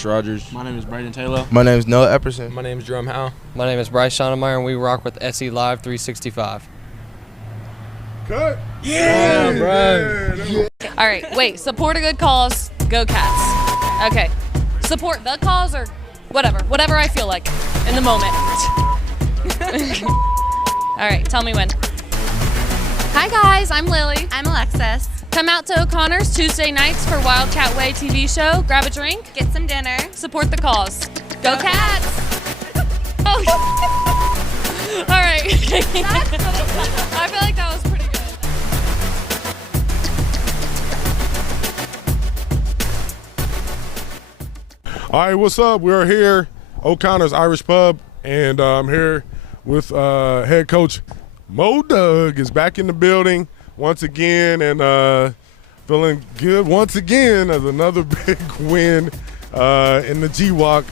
Chris Rogers. My name is Braden Taylor. My name is Noah Epperson. My name is Jerome Howe. My name is Bryce Schoenemeyer, and we rock with SELive365. Cut. Yeah, bro. All right, wait. Support a good cause. Go Cats. Okay. Support the cause or whatever I feel like in the moment. All right, tell me when. Hi guys, I'm Lily. I'm Alexis. Come out to O'Connor's Tuesday nights for Wildcat Way TV show. Grab a drink. Get some dinner. Support the cause. Go Cats! Oh. All right. I feel like that was pretty good. All right, what's up? We're here, O'Connor's Irish Pub, and I'm here with head coach Mo Doug is back in the building once again, and feeling good once again as another big win in the G-Walk,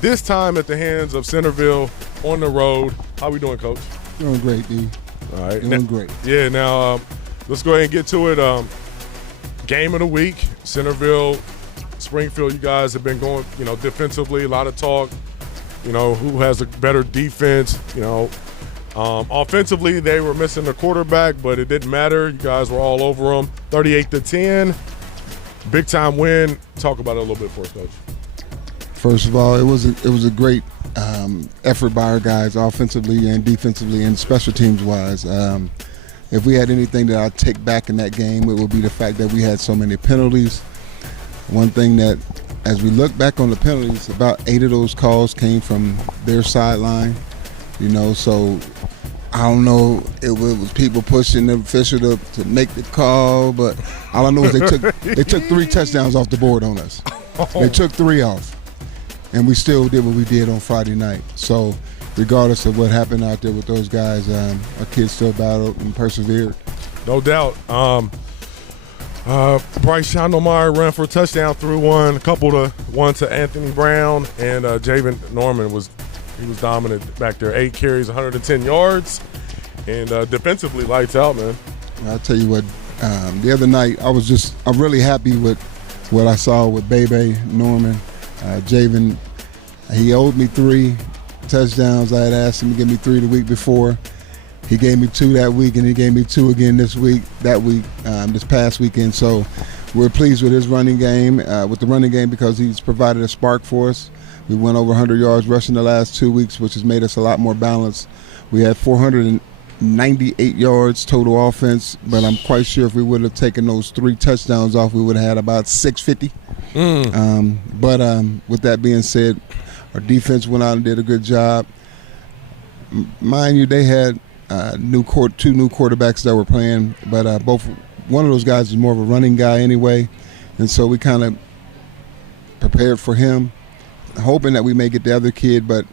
this time at the hands of Centerville on the road. How we doing, Coach? Doing great, D. All right. Doing great. Yeah, now let's go ahead and get to it. Game of the week, Centerville, Springfield. You guys have been going, defensively, a lot of talk, who has a better defense, offensively, they were missing a quarterback, but it didn't matter. You guys were all over them. 38-10, big time win. Talk about it a little bit for us, Coach. First of all, it was a great effort by our guys, offensively and defensively and special teams wise. If we had anything that I'd take back in that game, it would be the fact that we had so many penalties. One thing that, as we look back on the penalties, about 8 of those calls came from their sideline. So I don't know if it was people pushing the official to make the call, but all I know is they took 3 touchdowns off the board on us. They took 3 off, and we still did what we did on Friday night. So regardless of what happened out there with those guys, our kids still battled and persevered. No doubt. Bryce Schoenemeyer ran for a touchdown, threw one to Anthony Brown, and Javen Norman was dominant back there. 8 carries, 110 yards, and defensively lights out, man. I'll tell you what, the other night I'm really happy with what I saw with Bebe Norman. Javen, he owed me 3 touchdowns. I had asked him to give me 3 the week before. He gave me 2 that week, and he gave me 2 again this past weekend. So we're pleased with his running game, because he's provided a spark for us. We went over 100 yards rushing the last 2 weeks, which has made us a lot more balanced. We had 498 yards total offense, but I'm quite sure if we would have taken those 3 touchdowns off, we would have had about 650. But with that being said, our defense went out and did a good job. Mind you, they had 2 new quarterbacks that were playing, but one of those guys is more of a running guy anyway, and so we kind of prepared for him, hoping that we may get the other kid, but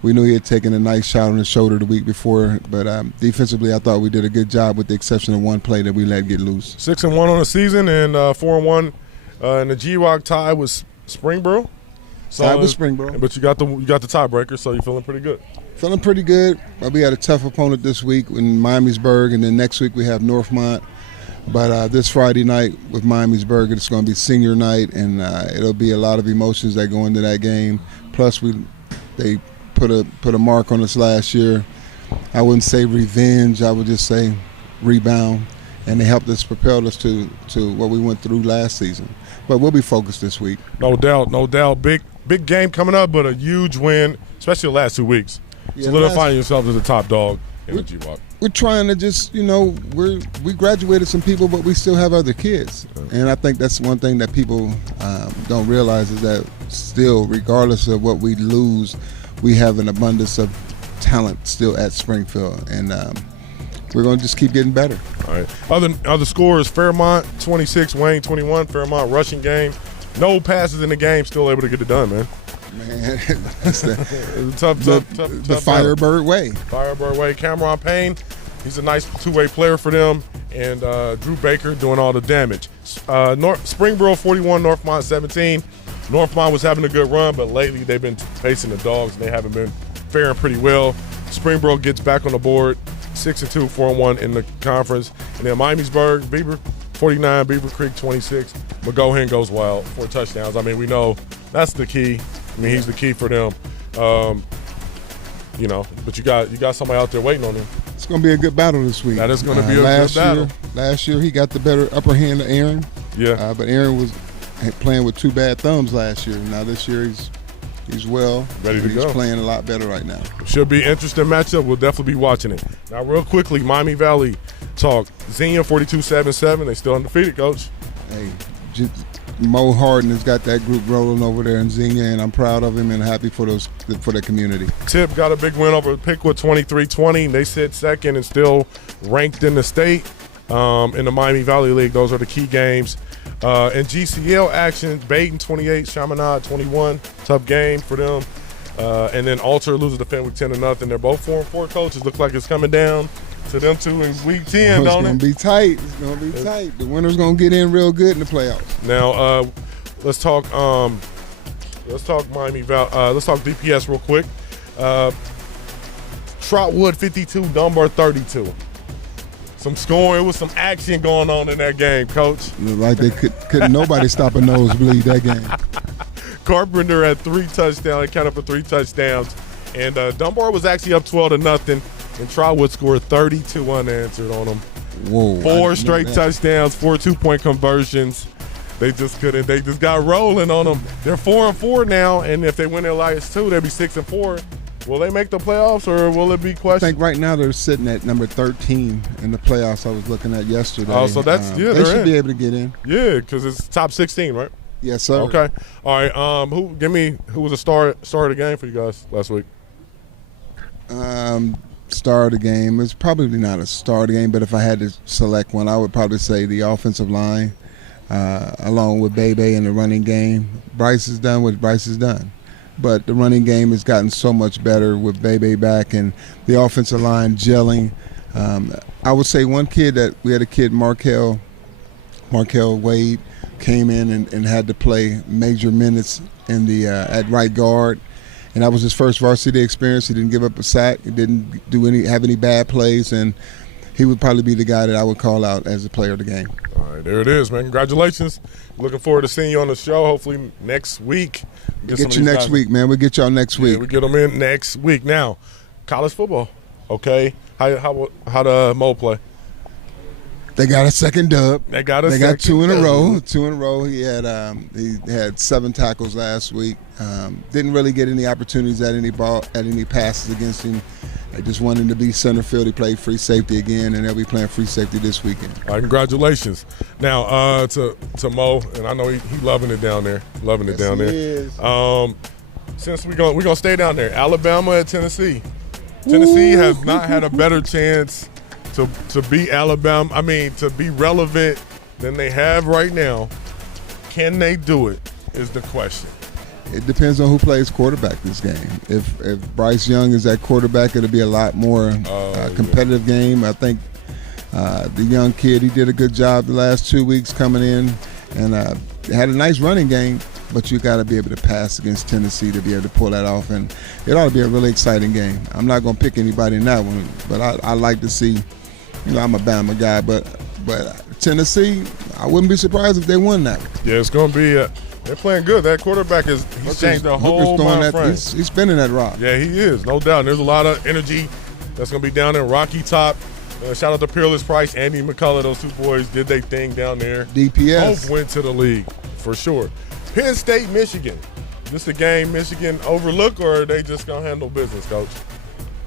we knew he had taken a nice shot on his shoulder the week before. But defensively, I thought we did a good job with the exception of one play that we let get loose. 6-1 on the season and 4-1 in the G-Walk tie with Springboro. Tied with Springboro. But you got the tiebreaker, so you're feeling pretty good. Feeling pretty good. We had a tough opponent this week in Miamisburg, and then next week we have Northmont. But this Friday night with Miamisburg, it's going to be senior night, and it'll be a lot of emotions that go into that game. Plus, they put a mark on us last year. I wouldn't say revenge. I would just say rebound, and they helped us propel us to what we went through last season. But we'll be focused this week. No doubt. Big game coming up, but a huge win, especially the last 2 weeks. Solidifying yourself as the top dog in the G-Walk. We're trying to just, we graduated some people, but we still have other kids. And I think that's one thing that people don't realize is that still, regardless of what we lose, we have an abundance of talent still at Springfield. And we're going to just keep getting better. All right. Other scores, Fairmont 26, Wayne 21. Fairmont rushing game. No passes in the game, still able to get it done, man. Man, that's tough. The Firebird way. Firebird way. Cameron Payne, he's a nice 2-way player for them, and Drew Baker doing all the damage. Springboro 41, Northmont 17. Northmont was having a good run, but lately they've been facing the dogs, and they haven't been faring pretty well. Springboro gets back on the board, 6-2, 4-1 in the conference. And then Miamisburg, Beaver 49, Beaver Creek 26. McGohan goes wild, 4 touchdowns. I mean, we know That's the key. I mean, he's the key for them. You know, but you got somebody out there waiting on him. It's going to be a good battle this week. That is going to be a good battle. Last year, he got the better upper hand of Aaron. Yeah. But Aaron was playing with 2 bad thumbs last year. Now this year, he's well. Ready to go. He's playing a lot better right now. Should be an interesting matchup. We'll definitely be watching it. Now, real quickly, Miami Valley talk. Xenia 42-7-7. They still undefeated, Coach. Hey, Mo Harden has got that group rolling over there in Xenia, and I'm proud of him and happy for the community. Tip got a big win over Pickwood 23-20. They sit second and still ranked in the state in the Miami Valley League. Those are the key games. In GCL action, Dayton 28, Chaminade 21. Tough game for them. And then Alter loses to Fenwick 10-0. They're both 4-4 coaches. Look like it's coming down to them two in week 10, don't it? It's going to be tight. It's going to be tight. The winner's going to get in real good in the playoffs. Now, let's talk Miami Valley. Let's talk DPS real quick. Trotwood 52, Dunbar 32. Some scoring with some action going on in that game, Coach. Looked like they couldn't nobody stop a nosebleed that game. Carpenter had 3 touchdowns. He counted for 3 touchdowns. And Dunbar was actually up 12-0. And Trotwood scored 32 unanswered on them. Whoa. 4 straight touchdowns, 4 2-point conversions. They just couldn't. They just got rolling on them. They're 4-4 now, and if they win Elias 2, they'll be 6-4. Will they make the playoffs, or will it be questioned? I think right now they're sitting at number 13 in the playoffs I was looking at yesterday. Oh, so that's, they should be able to get in. Yeah, because it's top 16, right? Yes, sir. Okay. All right. Who was the star of the game for you guys last week? Star of the game. It's probably not a star of the game, but if I had to select one, I would probably say the offensive line, along with Bebe in the running game. Bryce has done what Bryce has done. But the running game has gotten so much better with Bebe back and the offensive line gelling. I would say one kid we had a kid, Markel Wade, came in and had to play major minutes in the at right guard. And that was his first varsity experience. He didn't give up a sack. He didn't have any bad plays, and he would probably be the guy that I would call out as the player of the game. All right, there it is, man. Congratulations. Looking forward to seeing you on the show. Hopefully next week. We'll get you next week, man. We'll get y'all next week. Yeah, we get them in next week. Now, college football. Okay, how the Mo play? They got a second dub. They got 2 in a row. 2 in a row. He had 7 tackles last week. Didn't really get any opportunities at any passes against him. They just wanted him to be center field. He played free safety again, and they'll be playing free safety this weekend. All right, congratulations. Now to Mo, and I know he loving it down there. Loving it down there. Is. Since we're gonna stay down there, Alabama at Tennessee. Tennessee has not had a better chance to beat Alabama. I mean, to be relevant than they have right now. Can they do it? Is the question. It depends on who plays quarterback this game. If Bryce Young is at quarterback, it'll be a lot more competitive game. I think the young kid, he did a good job the last 2 weeks coming in and had a nice running game, but you got to be able to pass against Tennessee to be able to pull that off, and it ought to be a really exciting game. I'm not going to pick anybody in that one, but I like to see, I'm a Bama guy, but Tennessee, I wouldn't be surprised if they won that one. Yeah, it's going to be they're playing good. That quarterback he's changed the whole mind frame. He's spinning that rock. Yeah, he is, no doubt. And there's a lot of energy that's going to be down there. Rocky Top. Shout out to Peerless Price, Andy McCullough. Those 2 boys did their thing down there. DPS. Both went to the league, for sure. Penn State, Michigan. This a game Michigan overlook, or are they just going to handle business, Coach?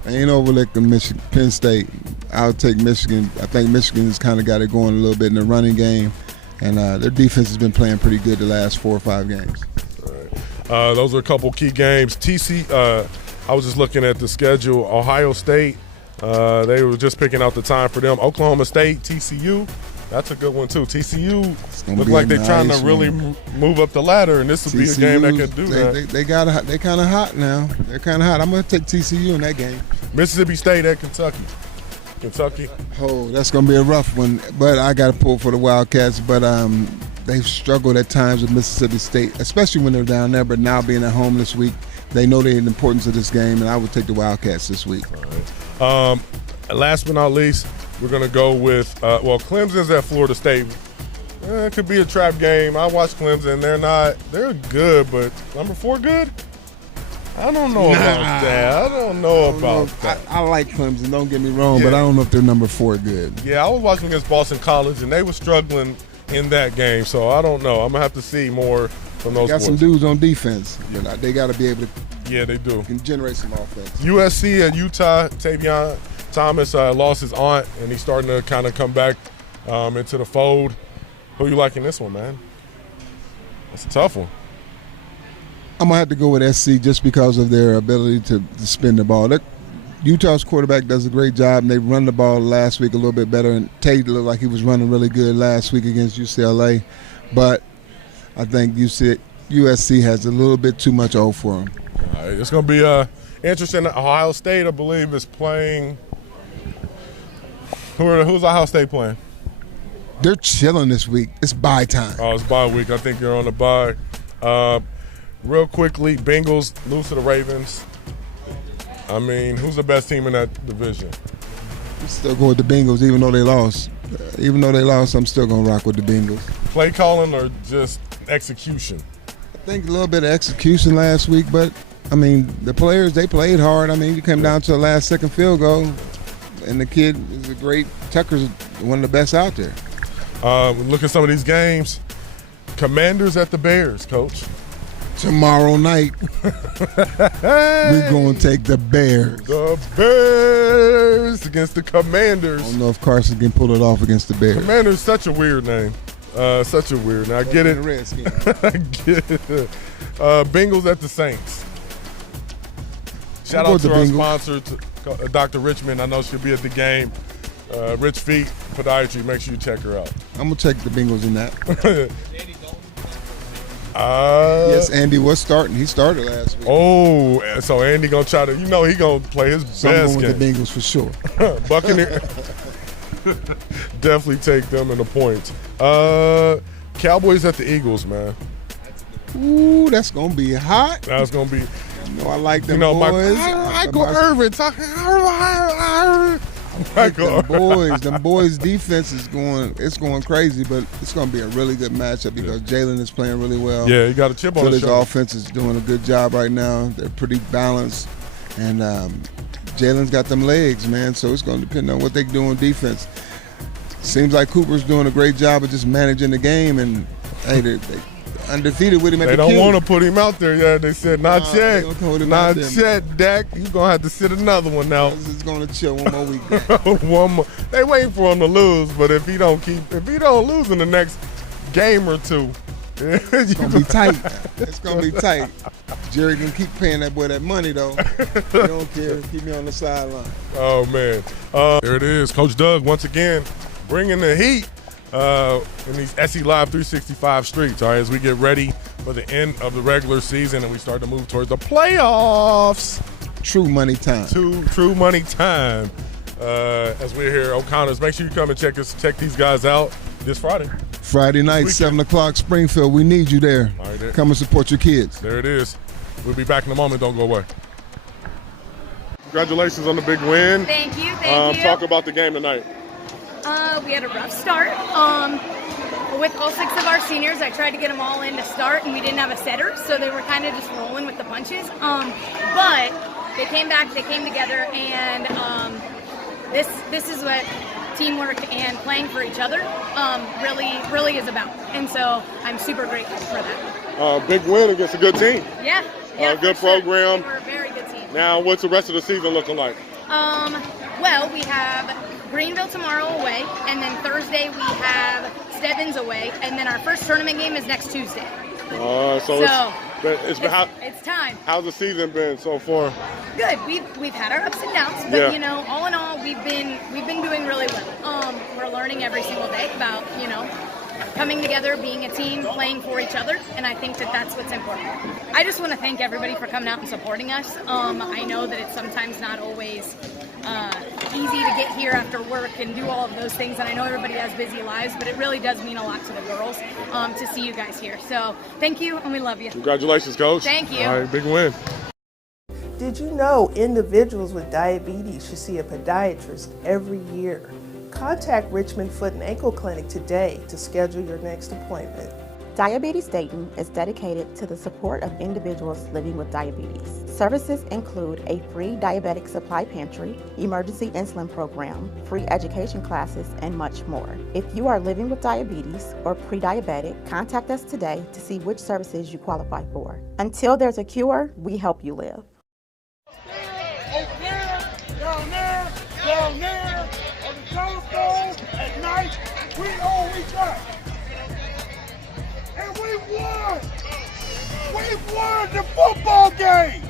They ain't overlooking Penn State. I'll take Michigan. I think Michigan has kind of got it going a little bit in the running game. And their defense has been playing pretty good the last 4 or 5 games. All right. Those are a couple key games. I was just looking at the schedule. Ohio State, they were just picking out the time for them. Oklahoma State, TCU, that's a good one too. TCU look like they're trying to really move up the ladder, and this will be a game that could do that. They're kind of hot now. They're kind of hot. I'm going to take TCU in that game. Mississippi State at Kentucky. Oh, that's going to be a rough one, but I got to pull for the Wildcats. But they've struggled at times with Mississippi State, especially when they're down there. But now being at home this week, they know the importance of this game, and I would take the Wildcats this week. All right. Last but not least, we're going to go with Clemson's at Florida State. It could be a trap game. I watch Clemson. They're good, but number 4 good? I don't know about that. I don't know about that. I like Clemson, don't get me wrong, but I don't know if they're number 4 good. Yeah, I was watching against Boston College, and they were struggling in that game, so I don't know. I'm going to have to see more from those Got boys. some dudes on defense. But they got to be able to Yeah, they do. generate some offense. USC at Utah, Tavion Thomas lost his aunt, and he's starting to kind of come back into the fold. Who you liking this one, man? That's a tough one. I'm going to have to go with SC just because of their ability to spin the ball. Utah's quarterback does a great job, and they run the ball last week a little bit better, and Tate looked like he was running really good last week against UCLA. But I think USC has a little bit too much O for them. All right, it's going to be interesting. Ohio State, I believe, is playing. Who's Ohio State playing? They're chilling this week. It's bye time. Oh, it's bye week. I think you're on the bye. Real quickly, Bengals lose to the Ravens. I mean, who's the best team in that division? I'm still going with the Bengals, even though they lost. I'm still going to rock with the Bengals. Play calling or just execution? I think a little bit of execution last week, but, I mean, the players, they played hard. I mean, you came down to the last-second field goal, and the kid is a great – Tucker's one of the best out there. Look at some of these games. Commanders at the Bears, Coach. Tomorrow night, we're going to take the Bears. The Bears against the Commanders. I don't know if Carson can pull it off against the Bears. Commanders, such a weird name. Such a weird name. I get it. I get it. Bengals at the Saints. Shout out to our sponsor, Dr. Richmond. I know she'll be at the game. Rich Feet, Podiatry. Make sure you check her out. I'm going to take the Bengals in that. Yes, Andy was starting. He started last week. Oh, so Andy going to try to, he going to play his best game. With the Bengals for sure. Buccaneers. Definitely take them in the points. Cowboys at the Eagles, man. Ooh, that's going to be hot. That's going to be. I like them boys. Michael Irvin. Them boys' defense is going crazy, but it's going to be a really good matchup because Jalen is playing really well. Yeah, you got a chip on his shoulder. Philly's offense is doing a good job right now. They're pretty balanced, and Jalen's got them legs, man, so it's going to depend on what they do on defense. Seems like Cooper's doing a great job of just managing the game, and hey, they're undefeated with him at they the don't want to put him out there yet. They said, not yet. Not yet, Dak. You're going to have to sit another one now. He's going to chill one more week. One more. They waiting for him to lose, but if he don't lose in the next game or two, it's going to be tight. It's going to be tight. Jerry can keep paying that boy that money, though. He don't care. Keep me on the sideline. Oh, man. There it is. Coach Doug, once again, bringing the heat. In these SELive365 streets, all right, as we get ready for the end of the regular season and we start to move towards the playoffs. True money time. True money time. As we're here, O'Connors, make sure you come and check these guys out this Friday. Friday night, 7 o'clock, Springfield. We need you there. All right, there. Come and support your kids. There it is. We'll be back in a moment. Don't go away. Congratulations on the big win. Thank you. Thank you. Talk about the game tonight. We had a rough start. With all 6 of our seniors, I tried to get them all in to start, and we didn't have a setter, so they were kind of just rolling with the punches. But they came back, they came together, and this is what teamwork and playing for each other really is about. And so I'm super grateful for that. Big win against a good team. Yeah. Good program. Sure. We're a very good team. Now, what's the rest of the season looking like? Well, we have Greenville tomorrow away, and then Thursday we have Stebbins away, and then our first tournament game is next Tuesday. It's time. How's the season been so far? Good. We've had our ups and downs, but all in all, we've been doing really well. We're learning every single day about coming together, being a team, playing for each other, and I think that's what's important. I just want to thank everybody for coming out and supporting us. I know that it's sometimes not always easy to get here after work and do all of those things, and I know everybody has busy lives, but it really does mean a lot to the girls to see you guys here. So thank you, and we love you. Congratulations, Coach. Thank you. All right, big win. Did you know individuals with diabetes should see a podiatrist every year? Contact Richmond Foot and Ankle Clinic today to schedule your next appointment. Diabetes Dayton is dedicated to the support of individuals living with diabetes. Services include a free diabetic supply pantry, emergency insulin program, free education classes, and much more. If you are living with diabetes or pre-diabetic, contact us today to see which services you qualify for. Until there's a cure, we help you live. Down there, on the telephone at night, we all we got. And we won! We won the football game!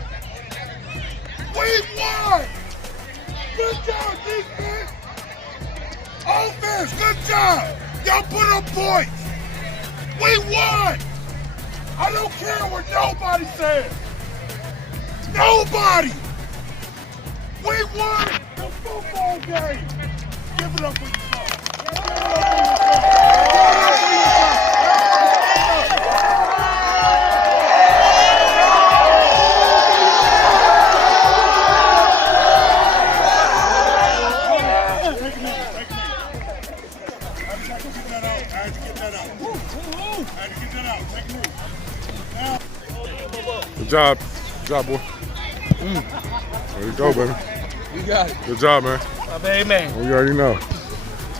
We won! Good job, defense! Offense, good job! Y'all put up points! We won! I don't care what nobody says! Nobody! We won the football game! Give it up for yourself! Good job. Good job, boy. There you go, baby. You got it. Good job, man. Amen. You already know.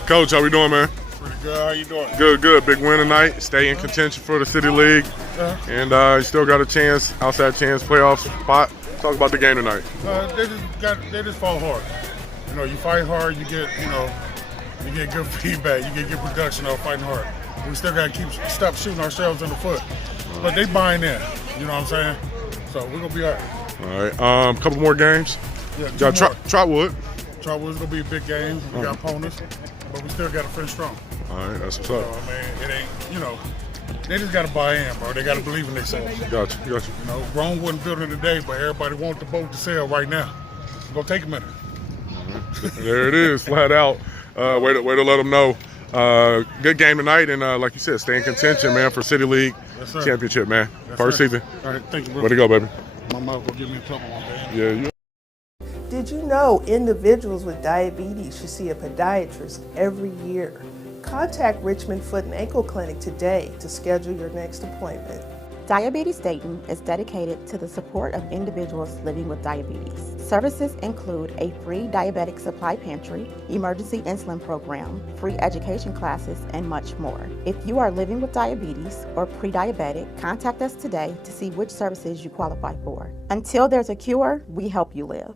Coach, how we doing, man? Pretty good. How you doing? Good, good. Big win tonight. Stay in contention for the City League. And you still got a chance, outside chance, playoff spot. Talk about the game tonight. They just fought hard. You know, you fight hard, you get good feedback, you get good production out fighting hard. We still got to stop shooting ourselves in the foot. But they buying in, you know what I'm saying? So we're going to be all right. All right. Couple more games. Yeah, got Trotwood. Trotwood's going to be a big game. We got opponents, but we still got to finish strong. All right, that's what's So, up. I mean, it ain't, you know, they just got to buy in, bro. They got to believe in themselves. Got you. You know, Rome wasn't building today, but everybody wants the boat to sail right now. It's going to take a minute. There it is, flat out. Way to let them know. Good game tonight, and like you said, stay in contention, man, for City League championship, man. Yes, First sir. season. All right, thank you, bro. Way to go, baby. My mouth will give me a couple one day. Yeah, you. Did you know individuals with diabetes should see a podiatrist every year? Contact Richmond Foot and Ankle Clinic today to schedule your next appointment. Diabetes Dayton is dedicated to the support of individuals living with diabetes. Services include a free diabetic supply pantry, emergency insulin program, free education classes, and much more. If you are living with diabetes or pre-diabetic, contact us today to see which services you qualify for. Until there's a cure, we help you live.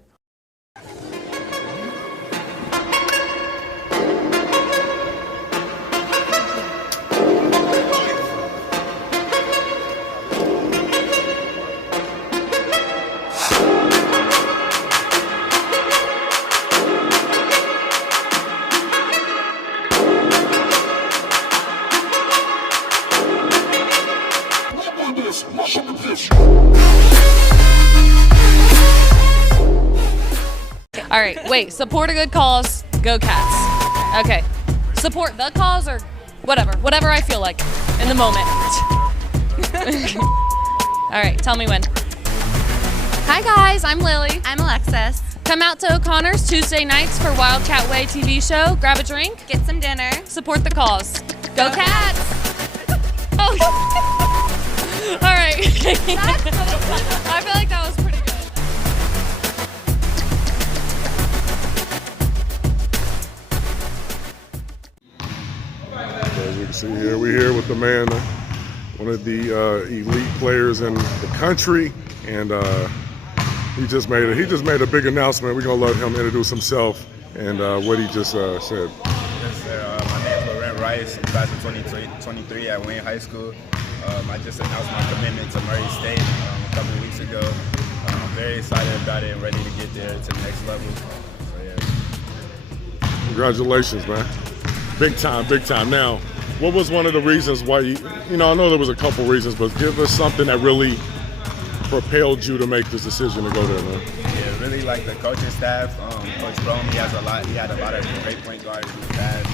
All right, wait. Support a good cause. Go Cats. Okay. Support the cause or whatever I feel like in the moment. All right, tell me when. Hi guys, I'm Lily. I'm Alexis. Come out to O'Connor's Tuesday nights for Wildcat Way TV show. Grab a drink. Get some dinner. Support the cause. Go Cats! Oh. All right. I feel like that was pretty good. As you can see here, we're here with the man, one of the elite players in the country, and he just made a big announcement. We're gonna let him introduce himself and what he just said. Yes, sir. My name is Lawrent Rice. I'm class of 2023 at Wayne High School. I just announced my commitment to Murray State a couple of weeks ago. I'm very excited about it and ready to get there to the next level. So yeah. Congratulations, man. Big time. Now, what was one of the reasons why you know, I know there was a couple reasons, but give us something that really propelled you to make this decision to go there, man. Yeah, really like the coaching staff. Coach Brome, he had a lot of great point guards in the past.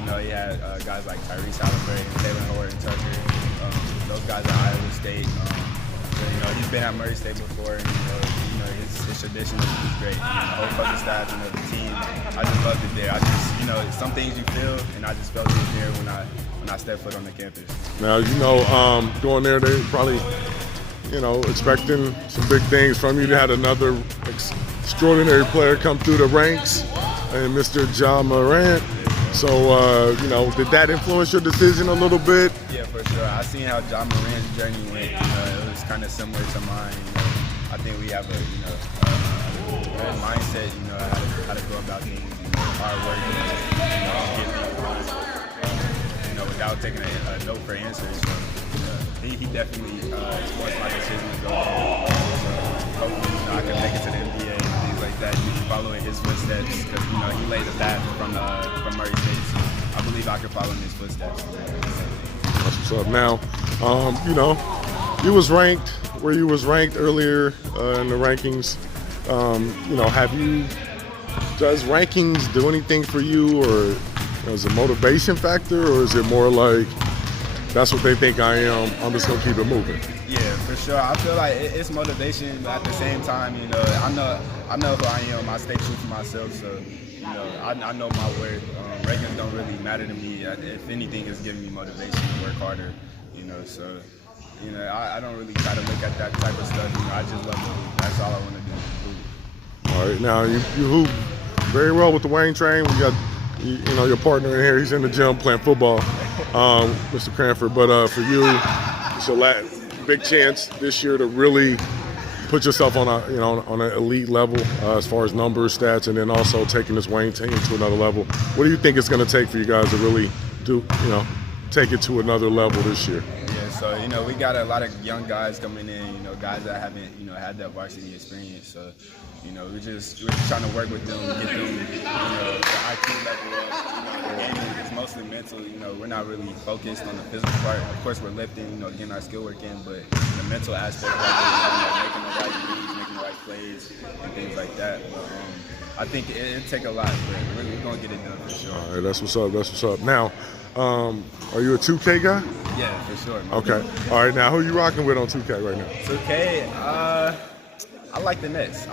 You know, he had guys like Tyrese Halliburton, Taylor Horton, Tucker. Those guys at Iowa State. You know, he's been at Murray State before, and his tradition is great. The whole coaching staff, the team, I just loved it there. I just you know, some things you feel, and I just felt it there when I stepped foot on the campus. Now, you know, going there, they probably, you know, expecting some big things from you. They had another extraordinary player come through the ranks, and Mr. Lawrent. So, you know, did that influence your decision a little bit? Yeah, for sure. I seen how Lawrent's journey went. It was kind of similar to mine. You know, I think we have a, you know, good mindset. You know, how to go about things. You know, hard work. You know, get things done. You know, without taking a no for answers. So, he definitely influenced my decision to go there. So hopefully, you know, I can make it to the NBA and things like that. Following his footsteps, because you know he laid the path from Maurice. So I believe I can follow in his footsteps. That's what's up. Now, you know, you was ranked where you was ranked earlier in the rankings. You know, does rankings do anything for you, or you know, is it a motivation factor, or is it more like that's what they think I am, I'm just gonna keep it moving? Yeah, for sure. I feel like it's motivation, but at the same time, you know, I know who I am. I stay true to myself, so you know, I know my worth. Rankings don't really matter to me. If anything, it's giving me motivation to work harder. You know, so you know, I don't really try to look at that type of stuff. You know, I just love to hoop. That's all I want to do. All right, now you hoop very well with the Wayne train. We got you know your partner in here. He's in the gym playing football, Mr. Cranford. But for you, it's your big chance this year to really put yourself on on an elite level as far as numbers, stats, and then also taking this Wayne team to another level. What do you think it's going to take for you guys to really take it to another level this year? Yeah, so you know we got a lot of young guys coming in. You know, guys that haven't had that varsity experience. So you know we're just trying to work with them, get them the IQ level up. The game is mostly mental. You know, we're not really focused on the physical part. Of course, we're lifting, getting our skill work in, but the mental aspect of it, making the right reads, making the right plays, and things like that. But, I think it'll take a lot, but we're going to get it done for sure. All right, that's what's up. That's what's up. Now, are you a 2K guy? Yeah, for sure. Okay. All right, now who you rocking with on 2K right now? 2K, I like the Nets.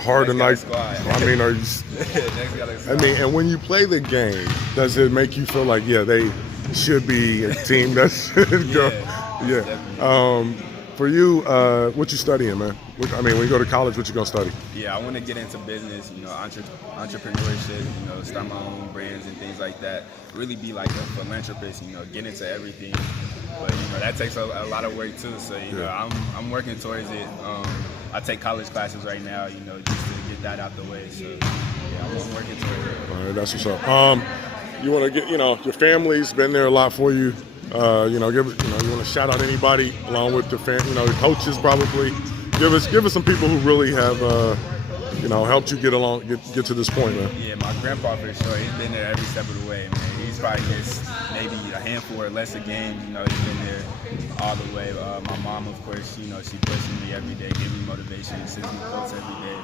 Hard to like. I mean, are you? I mean, and when you play the game, does it make you feel like, they should be a team that should go? Yeah. For you, what you studying, man? I mean, when you go to college, what you gonna study? Yeah, I want to get into business, entrepreneurship, start my own brands and things like that. Really be like a philanthropist, get into everything. But that takes a lot of work too. So I'm working towards it. I take college classes right now, just to get that out the way. So I'm working towards it. All right, that's what's up. You want to get, your family's been there a lot for you. You want to shout out anybody along with the the coaches probably. Give us some people who really have, helped you get to this point, man. Yeah, my grandpa for sure. He's been there every step of the way, man. He's probably missed maybe a handful or less of games. He's been there all the way. My mom, of course, she pushes me every day, gives me motivation, sends me quotes every day.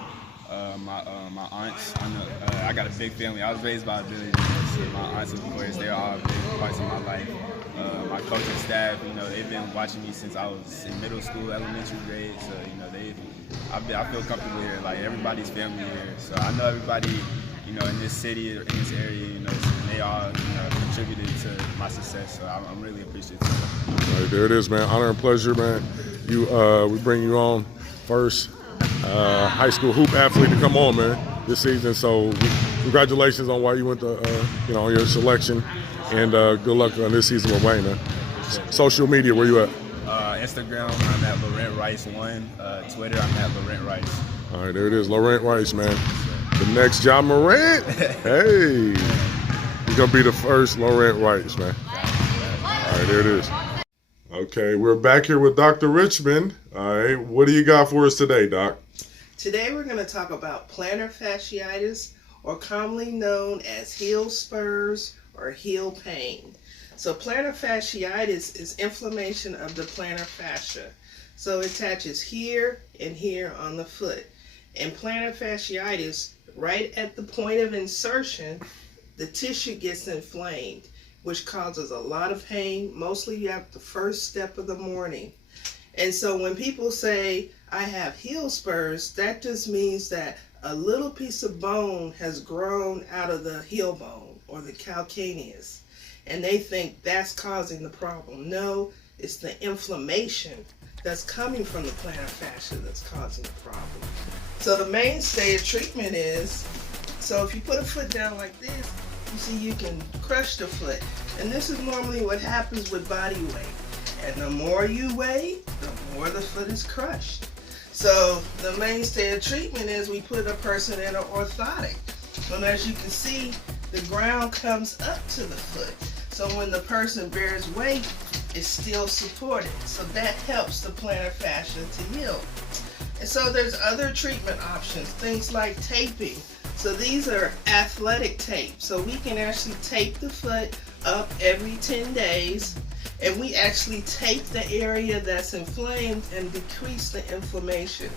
My aunts, I got a big family. I was raised by a village, so my aunts, of course, they're all big parts of my life. My coaching staff, they've been watching me since I was in middle school, elementary grade. So, I feel comfortable here. Like, everybody's family here. So I know everybody, in this city, in this area, they all contributed to my success. So I'm really appreciative. All right, there it is, man. Honor and pleasure, man. We bring you on first high school hoop athlete to come on, man, this season. So congratulations on why you went to, on your selection. And good luck on this season with Wayne, man. Social media, where you at? Instagram, I'm at Lawrent Rice 1. Twitter, I'm at Lawrent Rice. All right, there it is, Lawrent Rice, man. The next Lawrent. Hey, he's gonna be the first Lawrent Rice, man. All right, there it is. Okay, we're back here with Dr. Richmond. All right, what do you got for us today, Doc? Today we're going to talk about plantar fasciitis, or commonly known as heel spurs or heel pain. So plantar fasciitis is inflammation of the plantar fascia. So it attaches here and here on the foot. And plantar fasciitis, right at the point of insertion, the tissue gets inflamed, which causes a lot of pain, mostly at the first step of the morning. And so when people say, I have heel spurs, that just means that a little piece of bone has grown out of the heel bone or the calcaneus, and they think that's causing the problem. No, it's the inflammation that's coming from the plantar fascia that's causing the problem. So the mainstay of treatment is, so if you put a foot down like this, you see you can crush the foot. And this is normally what happens with body weight. And the more you weigh, the more the foot is crushed. So the mainstay of treatment is we put a person in an orthotic. And as you can see, the ground comes up to the foot. So when the person bears weight, it's still supported. So that helps the plantar fascia to heal. And so there's other treatment options, things like taping. So these are athletic tape. So we can actually tape the foot up every 10 days. And we actually tape the area that's inflamed and decrease the inflammation.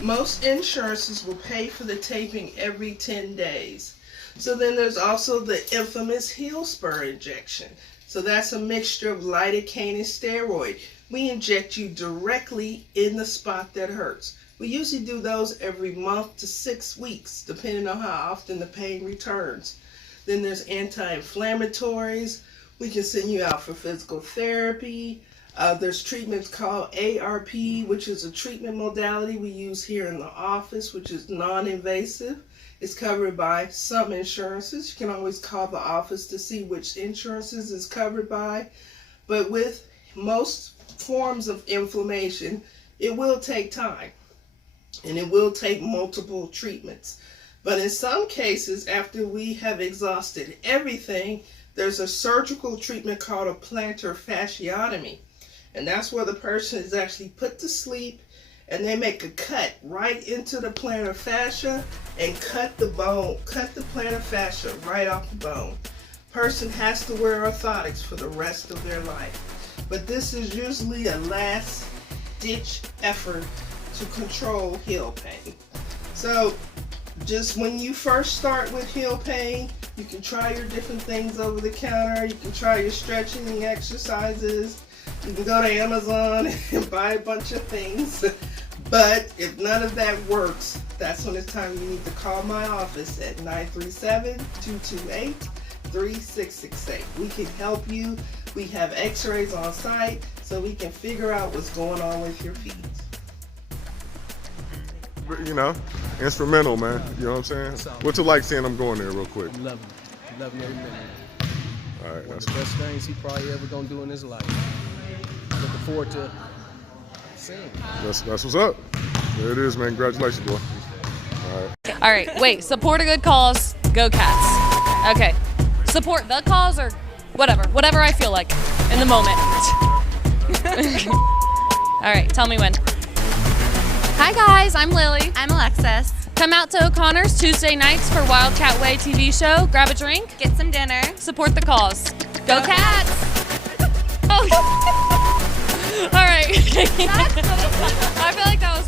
Most insurances will pay for the taping every 10 days. So then there's also the infamous heel spur injection. So that's a mixture of lidocaine and steroid. We inject you directly in the spot that hurts. We usually do those every month to 6 weeks, depending on how often the pain returns. Then there's anti-inflammatories. We can send you out for physical therapy. There's treatments called ARP, which is a treatment modality we use here in the office, which is non-invasive. It's covered by some insurances. You can always call the office to see which insurances it's covered by. But with most forms of inflammation, it will take time. And it will take multiple treatments. But in some cases, after we have exhausted everything, there's a surgical treatment called a plantar fasciotomy. And that's where the person is actually put to sleep and they make a cut right into the plantar fascia and cut the bone, cut the plantar fascia right off the bone. Person has to wear orthotics for the rest of their life. But this is usually a last ditch effort to control heel pain. So just when you first start with heel pain, you can try your different things over the counter. You can try your stretching exercises. You can go to Amazon and buy a bunch of things. But if none of that works, that's when it's time you need to call my office at 937-228-3668. We can help you. We have x-rays on site so we can figure out what's going on with your feet. You know, instrumental, man. You know what I'm saying? What's it like seeing him going there real quick? Love him. Love him every minute. All right, One of the best things he probably ever gonna do in his life. Looking forward to seeing him. That's what's up. There it is, man. Congratulations, boy. All right, wait. Support a good cause. Go Cats. Okay. Support the cause or whatever I feel like in the moment. All right, tell me when. Hi guys, I'm Lily. I'm Alexis. Come out to O'Connor's Tuesday nights for Wildcat Way TV show. Grab a drink. Get some dinner. Support the cause. Go Cats! Oh. All right. I feel like that was